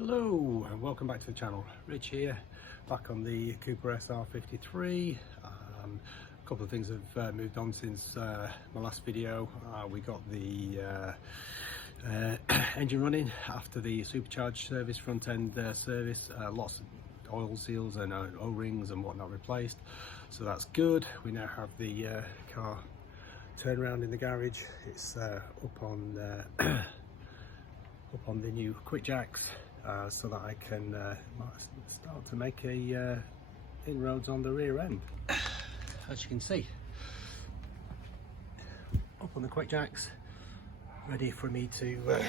Hello and welcome back to the channel. Rich here, back on the Cooper R53. A couple of things have moved on since my last video. We got the engine running after the supercharged service, front end service. Lots of oil seals and O-rings and whatnot replaced, so that's good. We now have the car turned around in the garage. It's up on the new quick jacks, so that I can start to make inroads on the rear end. As you can see, up on the quick jacks, ready for me to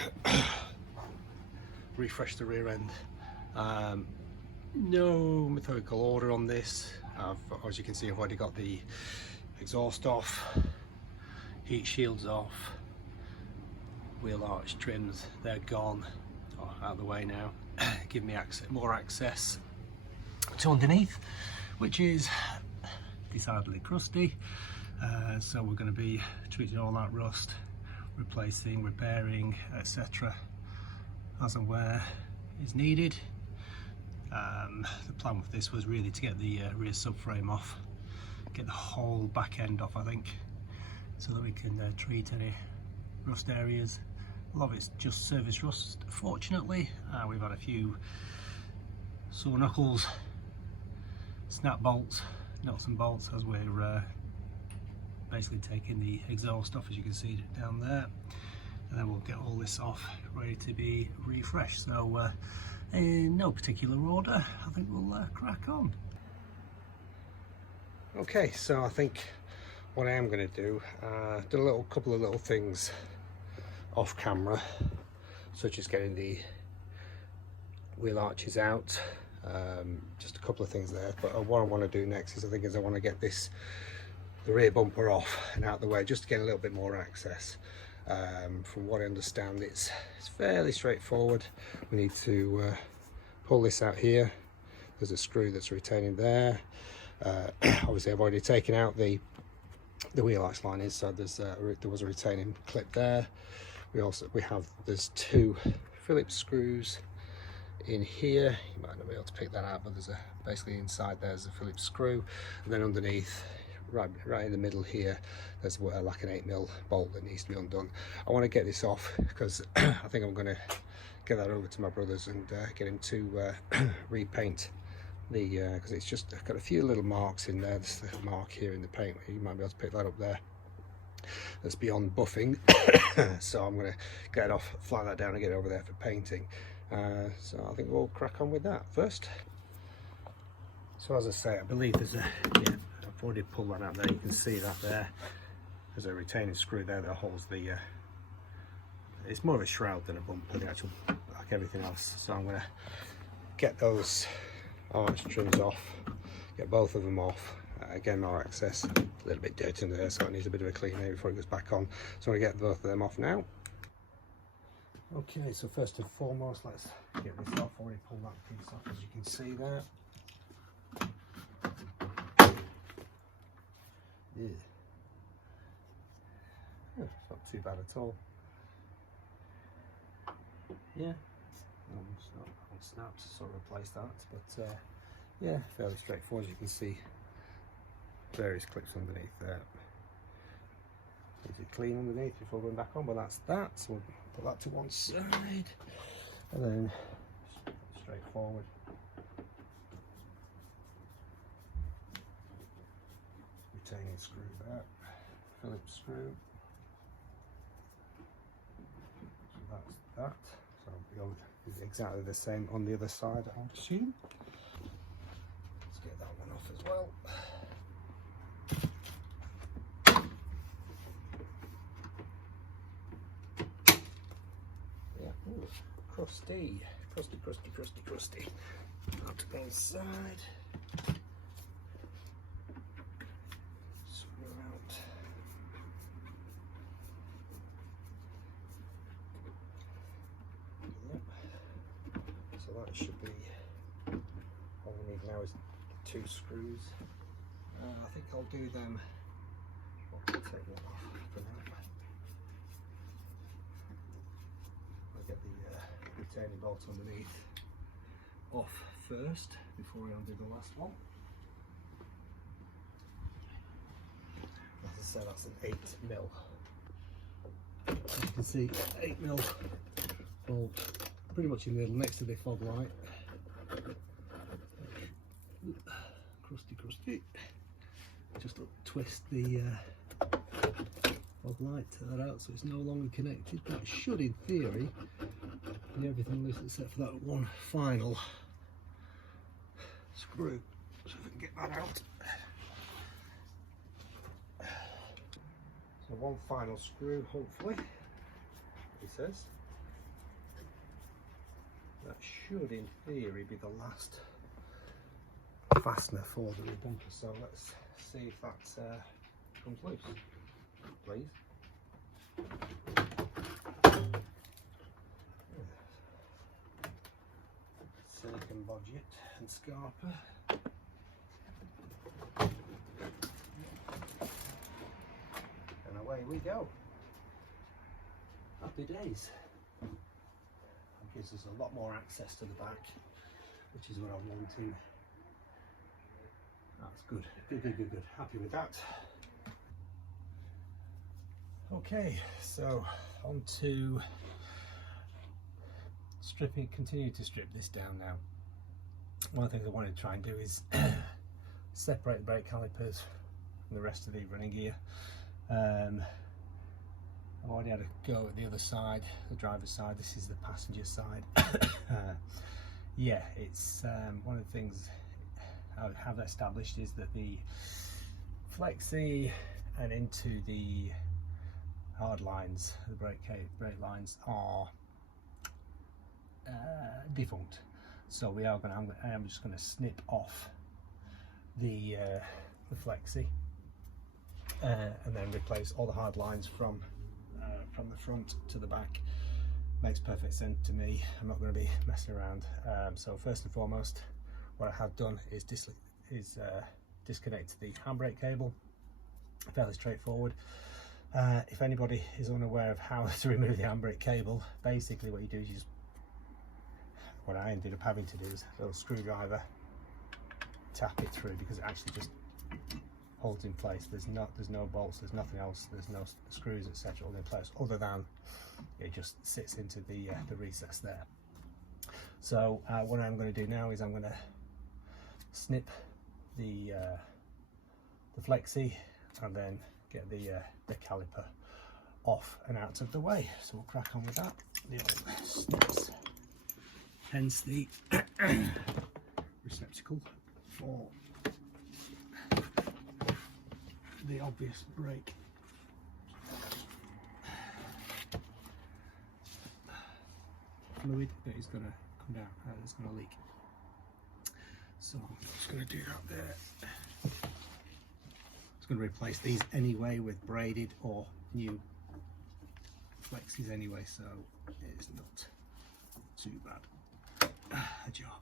refresh the rear end. No methodical order on this. As you can see, I've already got the exhaust off, heat shields off, wheel arch trims, they're gone, out of the way now. Give me more access to underneath, which is decidedly crusty, so we're going to be treating all that rust, replacing, repairing, etc. as and where is needed. The plan with this was really to get the rear subframe off, get the whole back end off, I think, so that we can treat any rust areas. A lot of it's just surface rust, fortunately. We've had a few sore knuckles, snap bolts, nuts and bolts as we're basically taking the exhaust off, as you can see down there, and then we'll get all this off, ready to be refreshed. So in no particular order, I think we'll crack on. Okay, so I think what I am going to do, do a couple of little things off camera, such as getting the wheel arches out, just a couple of things there. But what I want to do next is I want to get the rear bumper off and out the way, just to get a little bit more access. From what I understand, it's fairly straightforward. We need to pull this out here. There's a screw that's retaining there. Obviously I've already taken out the wheel arch linings, so there was a retaining clip there. There's two Phillips screws in here. You might not be able to pick that out, but basically inside there's a Phillips screw, and then underneath, right in the middle here, there's like an 8mm bolt that needs to be undone. I want to get this off because I think I'm going to get that over to my brothers and get him to repaint because it's just got a few little marks in there. There's a mark here in the paint, you might be able to pick that up there. That's beyond buffing. So I'm going to get it off, fly that down and get it over there for painting. So I think we'll crack on with that first. So as I say, I believe there's I've already pulled that out there. You can see that there. There's a retaining screw there that holds the it's more of a shroud than a bumper, the actual, like everything else. So I'm going to get those arch trims off, get both of them off. Again, more access, a little bit dirty in there, so it needs a bit of a clean air before it goes back on. So I'm going to get both of them off now. Okay, so first and foremost, let's get this off. I've already pulled that piece off, as you can see there. Yeah. Oh, it's not too bad at all. Yeah, it's not on snaps to sort of replace that, but yeah, fairly straightforward. As you can see, various clips underneath there. Needs it clean underneath before going back on, but that's that. So we'll put that to one side, and then straightforward. Retaining screw there, Phillips screw. So that's that. So it'll be exactly the same on the other side, I would assume. Let's get that one off as well. Ooh, crusty. Up to one side. Screw out. Yep. So that should be all we need now is 2 screws. I think I'll do them. I'll take one off for now. I'll get the retaining bolts underneath. off first before I undo the last one. As I said, that's an 8mm. As you can see, 8mm bulb pretty much in the middle next to the fog light. Crusty. Just twist the fog light, take that out so it's no longer connected. That should, in theory, be everything loose except for that one final screw. So if I can get that out. So one final screw, hopefully, he says. That should, in theory, be the last fastener for the rear bumper. So let's see if that comes loose, please. Silicon budget and scarper. And away we go. Happy days. That gives us a lot more access to the back, which is what I'm wanting. That's good. Good. Happy with that. Okay, so on to stripping, continue to strip this down now. One of the things I wanted to try and do is separate the brake calipers from the rest of the running gear. I've already had a go at the other side, the driver's side. This is the passenger side. Yeah, it's one of the things I have established is that the flexi and into the hard lines, the brake lines are defunct. So I am just going to snip off the flexi and then replace all the hard lines from the front to the back. Makes perfect sense to me. I'm not going to be messing around. So first and foremost, what I have done is disconnect the handbrake cable. Fairly straightforward. If anybody is unaware of how to remove the handbrake cable, basically what you do is you just, what I ended up having to do is a little screwdriver, tap it through, because it actually just holds in place. There's no bolts, there's nothing else, there's no screws, etc. all in place, other than it just sits into the recess there. So what I'm going to do now is I'm going to snip the flexi and then get the caliper off and out of the way. So we'll crack on with that. The old snips. Hence the receptacle for the obvious brake. Fluid that is going to come down, it's going to leak. So I'm just going to do that there. It's going to replace these anyway with braided or new flexis anyway, so it's not too bad a job.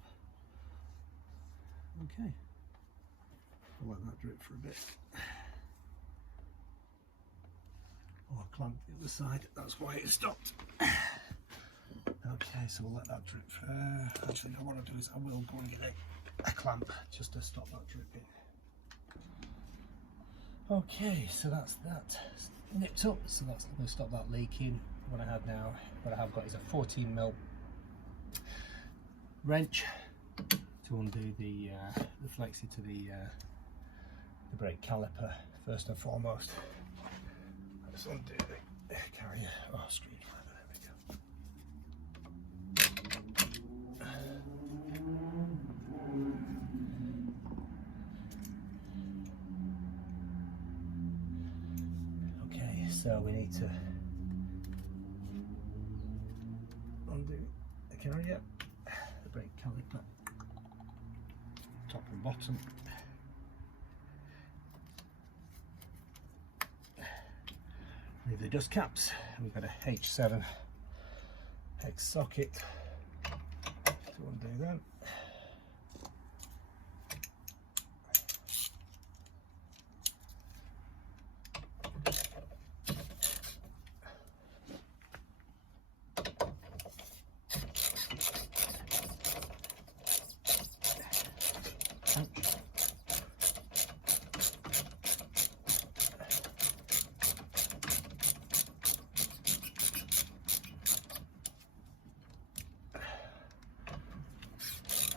Okay, I'll let that drip for a bit. Oh, I clamped the other side, that's why it stopped. Okay, so we'll let that drip. Actually, no, what I'll do is I will go and get a clamp just to stop that dripping. Okay, so that's that nipped up, so that's going to stop that leaking. What I have got is a 14mm wrench to undo the flexi to the brake caliper. First and foremost, I just undo the carrier screwdriver. So we need to undo the carrier, the brake caliper, top and bottom. Remove the dust caps. We've got a H7 hex socket to undo them. I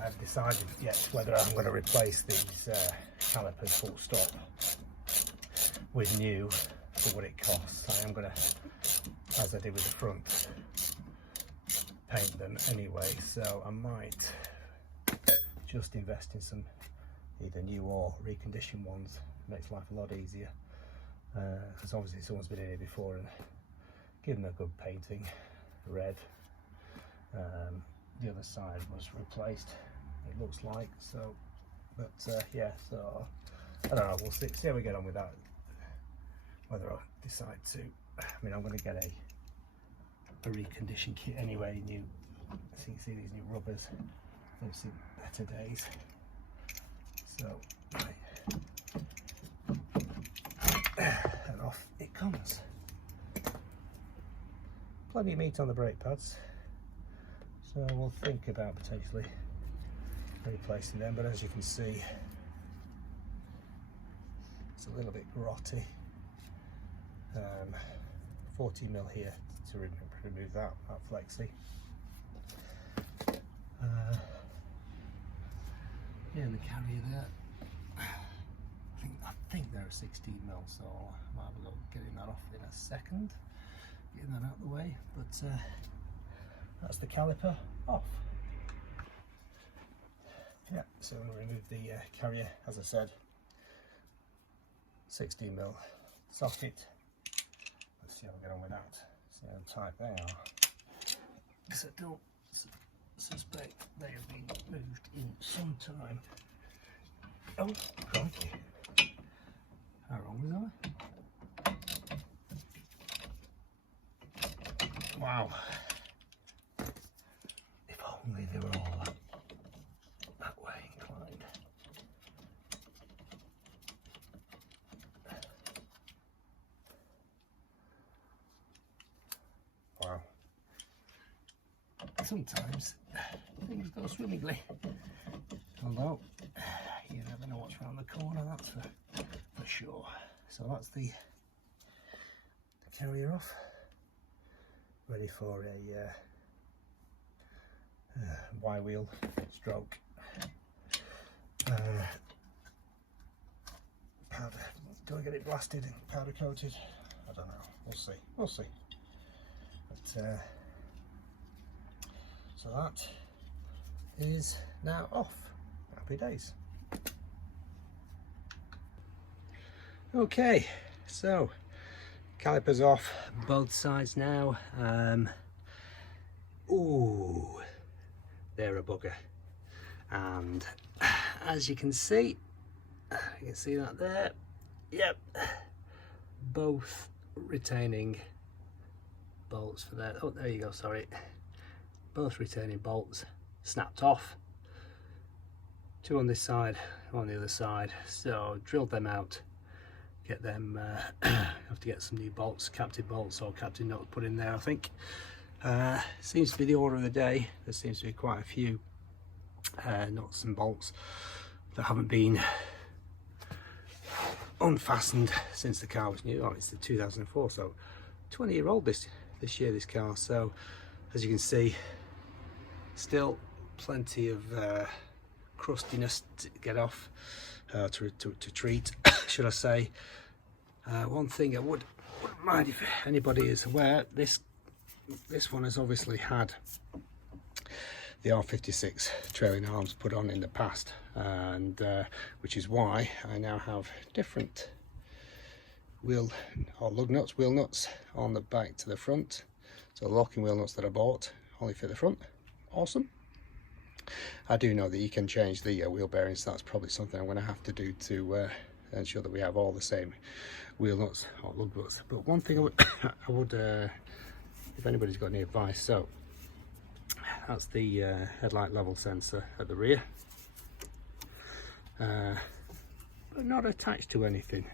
haven't decided yet whether I'm going to replace these calipers full stop with new for what it costs. I am going to, as I did with the front, paint them anyway, so I might just invest in some either new or reconditioned ones. Makes life a lot easier, because obviously someone's been in here before and give them a good painting. Red. The other side was replaced, it looks like, so, but yeah, so I don't know, we'll see how we get on with that, whether I decide to. I mean, I'm going to get a recondition kit anyway, new, so you can see these new rubbers, they've seen better days, so right. And off it comes. Plenty of meat on the brake pads, so we'll think about potentially replacing them, but as you can see, it's a little bit grotty. 40mm here to remove that flexi. Yeah, and the carrier there, I think they're a 16mm, so I might have a look getting that off in a second, getting that out of the way, but that's the caliper off. Yeah, so I'm going to remove the carrier, as I said, 16mm socket. Let's see how we get on with that, see how tight they are, because I don't suspect they have been moved in some time. Oh, crikey. How wrong was I? Wow. If only they were all that way inclined. Wow. Sometimes things go swimmingly, although you never know what's around the corner, that's for sure. So that's the carrier off, ready for a Y-wheel stroke powder. Do I get it blasted and powder coated? I don't know, we'll see. But so that is now off. Happy days. Okay, so calipers off both sides now. Ooh, they're a bugger, and as you can see that there. Yep, both retaining bolts for that. Oh, there you go, sorry. Both retaining bolts snapped off. Two on this side, one on the other side. So drilled them out, get them, have to get some new bolts, captain bolts or captain nuts put in there, I think. Seems to be the order of the day. There seems to be quite a few nuts and bolts that haven't been unfastened since the car was new. Oh, it's the 2004, so 20-year-old this year, this car. So as you can see, still plenty of crustiness to get off, to treat, should I say. One thing I wouldn't mind if anybody is aware, this one has obviously had the R56 trailing arms put on in the past, and which is why I now have different wheel nuts on the back to the front. So the locking wheel nuts that I bought only fit the front. Awesome. I do know that you can change the wheel bearings, so that's probably something I'm going to have to do to ensure that we have all the same wheel nuts or lug nuts. But one thing I would if anybody's got any advice, so that's the headlight level sensor at the rear, but not attached to anything,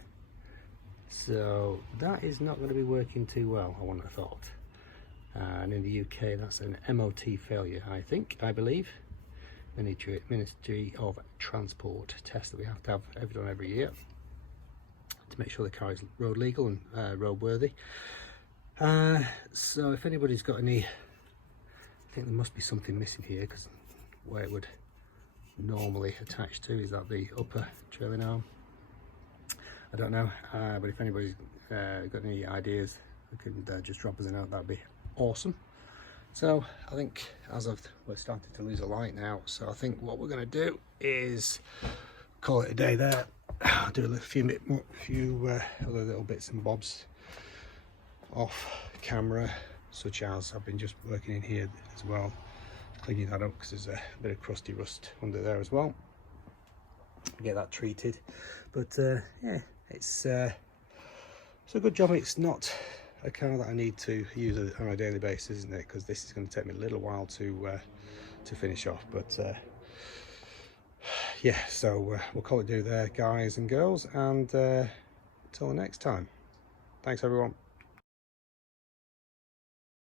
so that is not going to be working too well, I wouldn't have thought. And in the UK that's an MOT failure, I believe, Ministry of Transport test that we have to have done every year to make sure the car is road legal and roadworthy. So if anybody's got any, I think there must be something missing here, because where it would normally attach to is that the upper trailing arm. I don't know, but if anybody's got any ideas, we can just drop us a note. That'd be awesome. So I think we're starting to lose a light now, so I think what we're going to do is call it a day there. I'll do a few other little bits and bobs off camera, such as I've been just working in here as well, cleaning that up because there's a bit of crusty rust under there as well. Get that treated, but yeah, it's a good job. It's not a car that I need to use on a daily basis, isn't it? Because this is going to take me a little while to finish off. But yeah, so we'll call it do there, guys and girls, and until the next time. Thanks everyone.